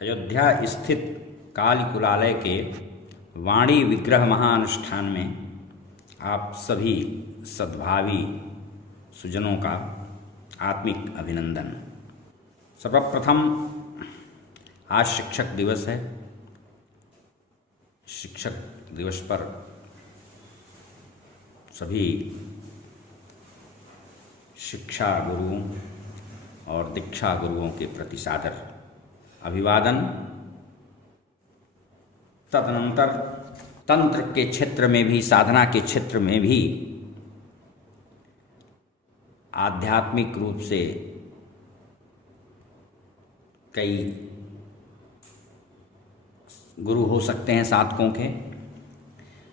अयोध्या स्थित कालिकुलालय के वाणी विग्रह महाअनुष्ठान में आप सभी सद्भावी सुजनों का आत्मिक अभिनंदन। सर्वप्रथम आज शिक्षक दिवस है। शिक्षक दिवस पर सभी शिक्षा गुरुओं और दीक्षा गुरुओं के प्रति सादर अभिवादन। तदनंतर तंत्र के क्षेत्र में भी, साधना के क्षेत्र में भी आध्यात्मिक रूप से कई गुरु हो सकते हैं साधकों के,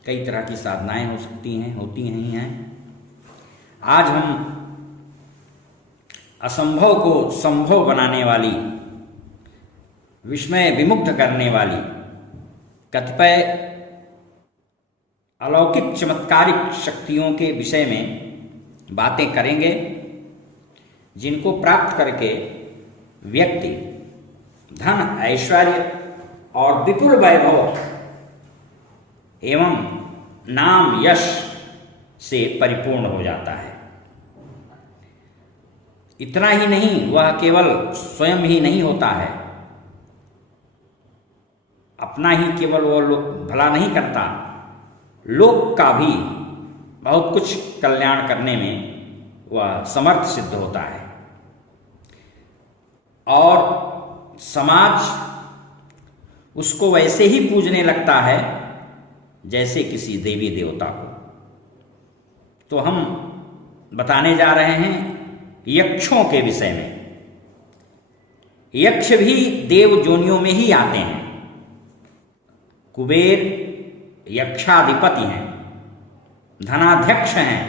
कई तरह की साधनाएं हो सकती हैं, होती हैं। आज हम असंभव को संभव बनाने वाली, विस्मय विमुग्ध करने वाली कतिपय अलौकिक चमत्कारिक शक्तियों के विषय में बातें करेंगे, जिनको प्राप्त करके व्यक्ति धन, ऐश्वर्य और विपुल वैभव एवं नाम यश से परिपूर्ण हो जाता है। इतना ही नहीं, वह केवल स्वयं ही नहीं होता है, अपना ही केवल वो भला नहीं करता, लोक का भी बहुत कुछ कल्याण करने में वह समर्थ सिद्ध होता है और समाज उसको वैसे ही पूजने लगता है जैसे किसी देवी देवता को। तो हम बताने जा रहे हैं यक्षों के विषय में। यक्ष भी देव योनियों में ही आते हैं। कुबेर यक्षाधिपति हैं, धनाध्यक्ष हैं,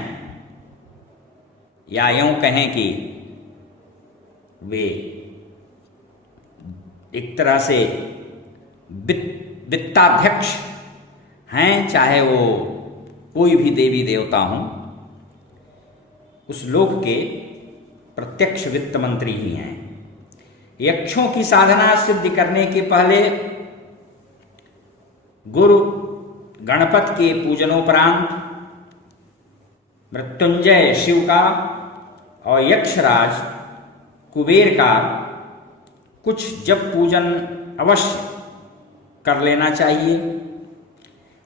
या यूं कहें कि वे एक तरह से वित्ताध्यक्ष हैं, चाहे वो कोई भी देवी देवता हों, उस लोक के प्रत्यक्ष वित्त मंत्री ही हैं। यक्षों की साधना सिद्ध करने के पहले गुरु गणपति के पूजनोपरांत मृत्युंजय शिव का और यक्षराज कुबेर का कुछ जप पूजन अवश्य कर लेना चाहिए।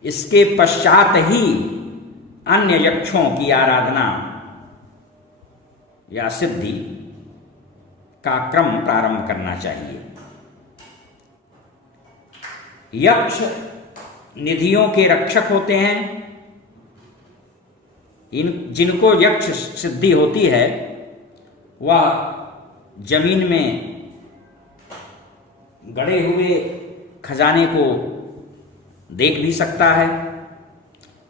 इसके पश्चात ही अन्य यक्षों की आराधना या सिद्धि का क्रम प्रारंभ करना चाहिए। यक्ष निधियों के रक्षक होते हैं। जिनको यक्ष सिद्धि होती है वह जमीन में गड़े हुए खजाने को देख भी सकता है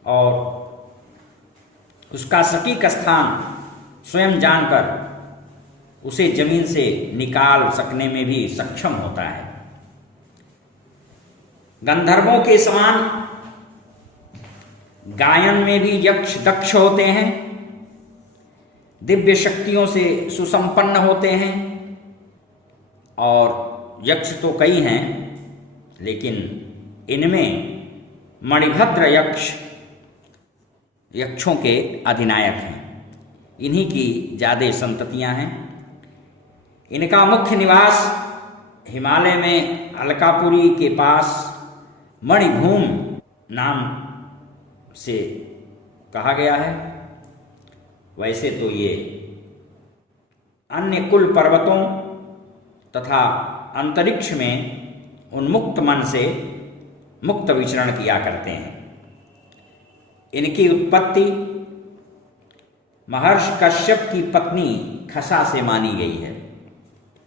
और उसका सटीक स्थान स्वयं जानकर उसे जमीन से निकाल सकने में भी सक्षम होता है। गंधर्वों के समान गायन में भी यक्ष दक्ष होते हैं, दिव्य शक्तियों से सुसंपन्न होते हैं। और यक्ष तो कई हैं, लेकिन इनमें मणिभद्र यक्ष यक्षों के अधिनायक हैं। इन्हीं की ज्यादा संततियां हैं। इनका मुख्य निवास हिमालय में अलकापुरी के पास मणिभूम नाम से कहा गया है। वैसे तो ये अन्य कुल पर्वतों तथा अंतरिक्ष में उन्मुक्त मन से मुक्त विचरण किया करते हैं। इनकी उत्पत्ति महर्षि कश्यप की पत्नी खसा से मानी गई है।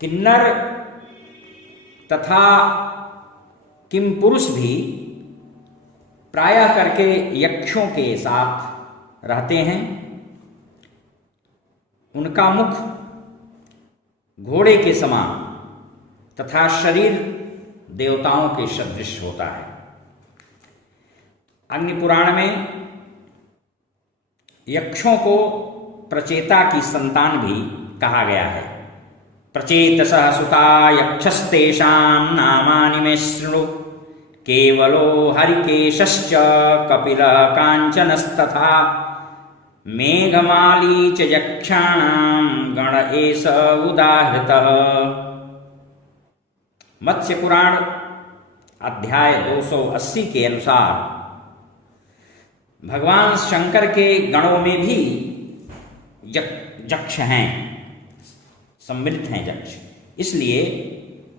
किन्नर तथा किम पुरुष भी प्रायः करके यक्षों के साथ रहते हैं। उनका मुख घोड़े के समान तथा शरीर देवताओं के सदृश होता है। अग्नि पुराण में यक्षों को प्रचेता की संतान भी कहा गया है। प्रचेतसः सुता यक्षस्तेषां नामानि मे शृणु केवलो हरिकेशश्च कपिलः काञ्चनस्तथा मेघमाली च यक्षाणां गण एष उदाहृतः। मत्स्य पुराण अध्याय 280 के अनुसार भगवान शंकर के गणों में भी यक्ष हैं, सम्मिलित हैं यक्ष। इसलिए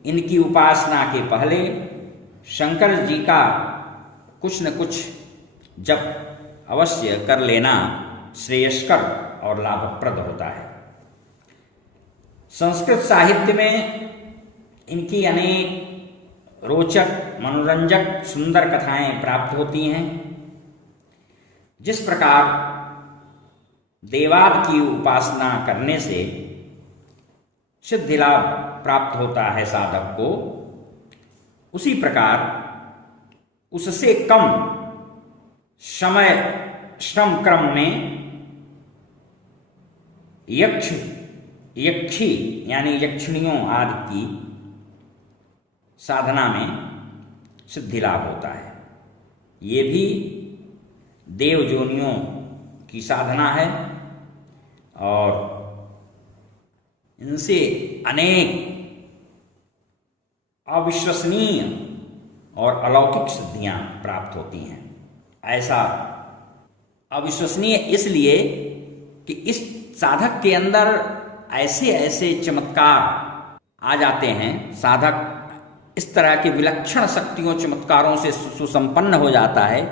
इनकी उपासना के पहले शंकर जी का कुछ न कुछ जप अवश्य कर लेना श्रेयस्कर और लाभप्रद होता है। संस्कृत साहित्य में इनकी अनेक रोचक, मनोरंजक, सुंदर कथाएं प्राप्त होती हैं। जिस प्रकार देवाद की उपासना करने से सिद्धि लाभ प्राप्त होता है साधक को, उसी प्रकार उससे कम समय श्रम क्रम में यक्षी यानी यक्षिणियों आदि की साधना में सिद्धि लाभ होता है। ये भी देव योनियों की साधना है और इनसे अनेक अविश्वसनीय और अलौकिक सिद्धियां प्राप्त होती हैं। ऐसा अविश्वसनीय इसलिए कि इस साधक के अंदर ऐसे ऐसे चमत्कार आ जाते हैं, साधक इस तरह के विलक्षण शक्तियों चमत्कारों से सुसंपन्न हो जाता है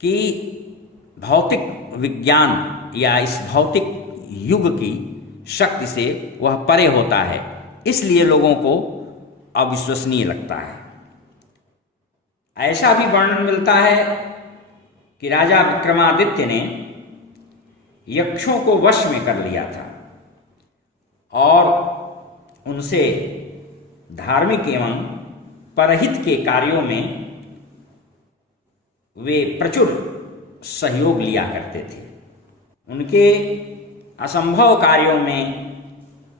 कि भौतिक विज्ञान या इस भौतिक युग की शक्ति से वह परे होता है। इसलिए लोगों को अविश्वसनीय लगता है। ऐसा भी वर्णन मिलता है कि राजा विक्रमादित्य ने यक्षों को वश में कर लिया था और उनसे धार्मिक एवं परहित के कार्यों में वे प्रचुर सहयोग लिया करते थे। उनके असंभव कार्यों में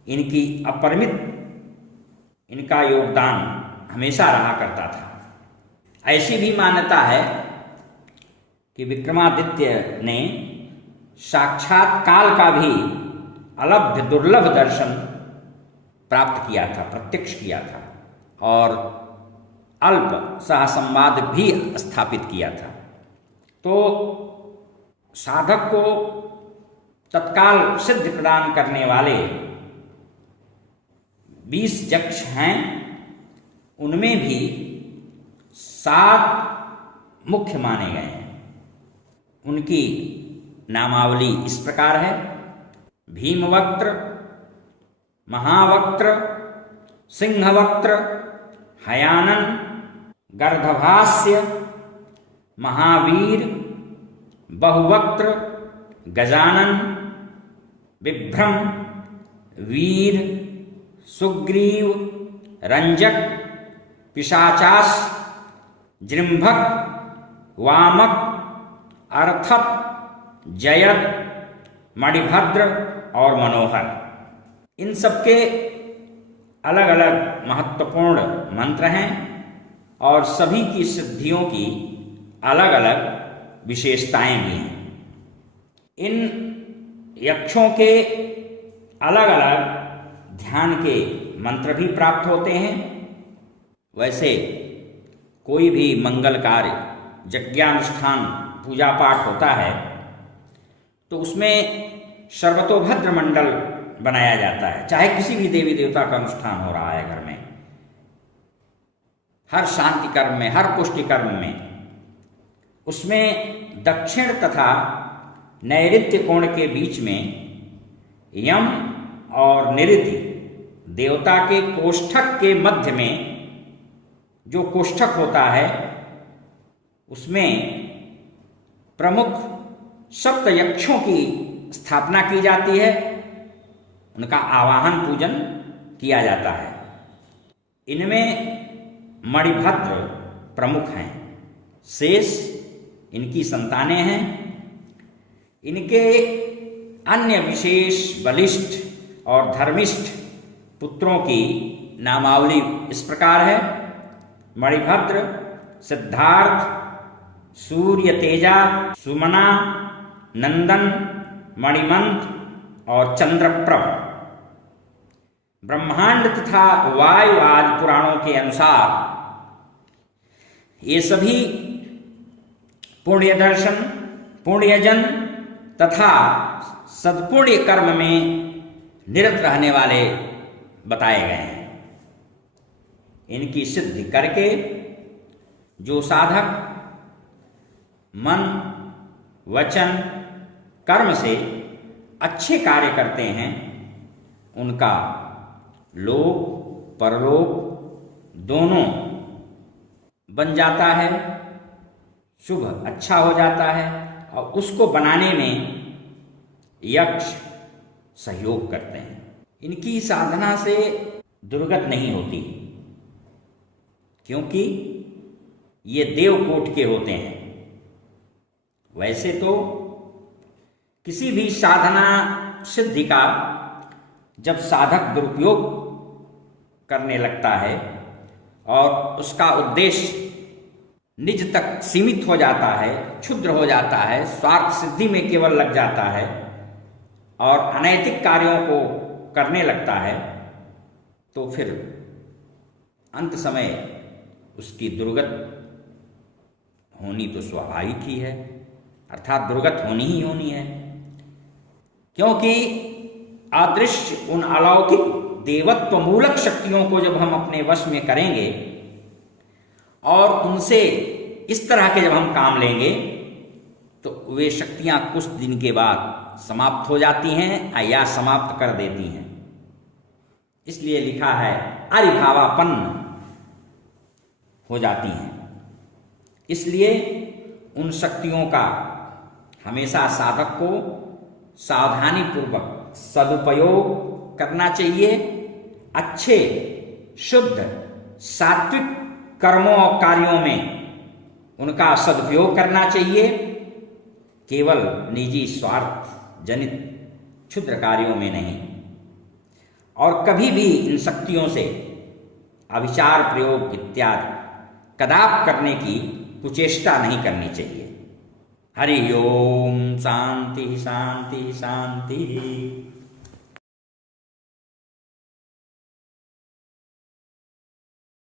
इनकी अपरिमित इनका योगदान हमेशा रहा करता था। ऐसी भी मान्यता है कि विक्रमादित्य ने साक्षात काल का भी अलभ्य दुर्लभ दर्शन प्राप्त किया था, प्रत्यक्ष किया था और अल्प सहसंवाद भी स्थापित किया था। तो साधक को तत्काल सिद्धि प्रदान करने वाले 20 यक्ष हैं। उनमें भी 7 मुख्य माने गए हैं। उनकी नामावली इस प्रकार है: भीमवक्त्र, महावक्त्र, सिंहवक्त्र, हयानन, गर्दभास्य, महावीर, बहुवक्त्र, गजानन, विभ्रम, वीर, सुग्रीव, रंजक, पिशाचास, जृंभक, वामक, अर्थक, जयद, मणिभद्र और मनोहर। इन सबके अलग अलग महत्वपूर्ण मंत्र हैं और सभी की सिद्धियों की अलग अलग विशेषताएं भी हैं। इन यक्षों के अलग अलग ध्यान के मंत्र भी प्राप्त होते हैं। वैसे कोई भी मंगल कार्य, यज्ञानुष्ठान, पूजा पाठ होता है तो उसमें सर्वतोभद्र मंडल बनाया जाता है। चाहे किसी भी देवी देवता का अनुष्ठान हो रहा है घर में, हर शांति कर्म में, हर पुष्टि कर्म में, उसमें दक्षिण तथा नैऋत्य कोण के बीच में यम और निऋति देवता के कोष्ठक के मध्य में जो कोष्ठक होता है उसमें प्रमुख सप्त यक्षों की स्थापना की जाती है। उनका आवाहन पूजन किया जाता है। इनमें मणिभद्र प्रमुख हैं, शेष इनकी संतानें हैं। इनके अन्य विशेष बलिष्ठ और धर्मिष्ठ पुत्रों की नामावली इस प्रकार है: मणिभद्र, सिद्धार्थ, सूर्य तेजा, सुमना, नंदन, मणिमंत और चंद्रप्रभ। ब्रह्मांड तथा वायु आदि पुराणों के अनुसार ये सभी पुण्य दर्शन, पुण्यजन तथा सत्पुण्य कर्म में निरत रहने वाले बताए गए हैं। इनकी सिद्धि करके जो साधक मन, वचन, कर्म से अच्छे कार्य करते हैं, उनका लोक परलोक दोनों बन जाता है, शुभ अच्छा हो जाता है, और उसको बनाने में यक्ष सहयोग करते हैं। इनकी साधना से दुर्गत नहीं होती, क्योंकि ये देवकोट के होते हैं। वैसे तो किसी भी साधना सिद्धि का जब साधक दुरुपयोग करने लगता है और उसका उद्देश्य निज तक सीमित हो जाता है, क्षुद्र हो जाता है, स्वार्थ सिद्धि में केवल लग जाता है और अनैतिक कार्यों को करने लगता है, तो फिर अंत समय उसकी दुर्गत होनी तो स्वाभाविक ही है, अर्थात दुर्गत होनी ही होनी है। क्योंकि अदृश्य उन अलौकिक देवत्व मूलक शक्तियों को जब हम अपने वश में करेंगे और उनसे इस तरह के जब हम काम लेंगे, तो वे शक्तियां कुछ दिन के बाद समाप्त हो जाती हैं या समाप्त कर देती हैं। इसलिए लिखा है अरिभावापन्न हो जाती हैं। इसलिए उन शक्तियों का हमेशा साधक को सावधानी पूर्वक सदुपयोग करना चाहिए। अच्छे शुद्ध सात्विक कर्मों और कार्यों में उनका सदुपयोग करना चाहिए, केवल निजी स्वार्थ जनित क्षुद्र कार्यों में नहीं। और कभी भी इन शक्तियों से अविचार प्रयोग इत्यादि कदाप करने की कुचेष्टा नहीं करनी चाहिए। हरि ओम। शांति शांति शांति।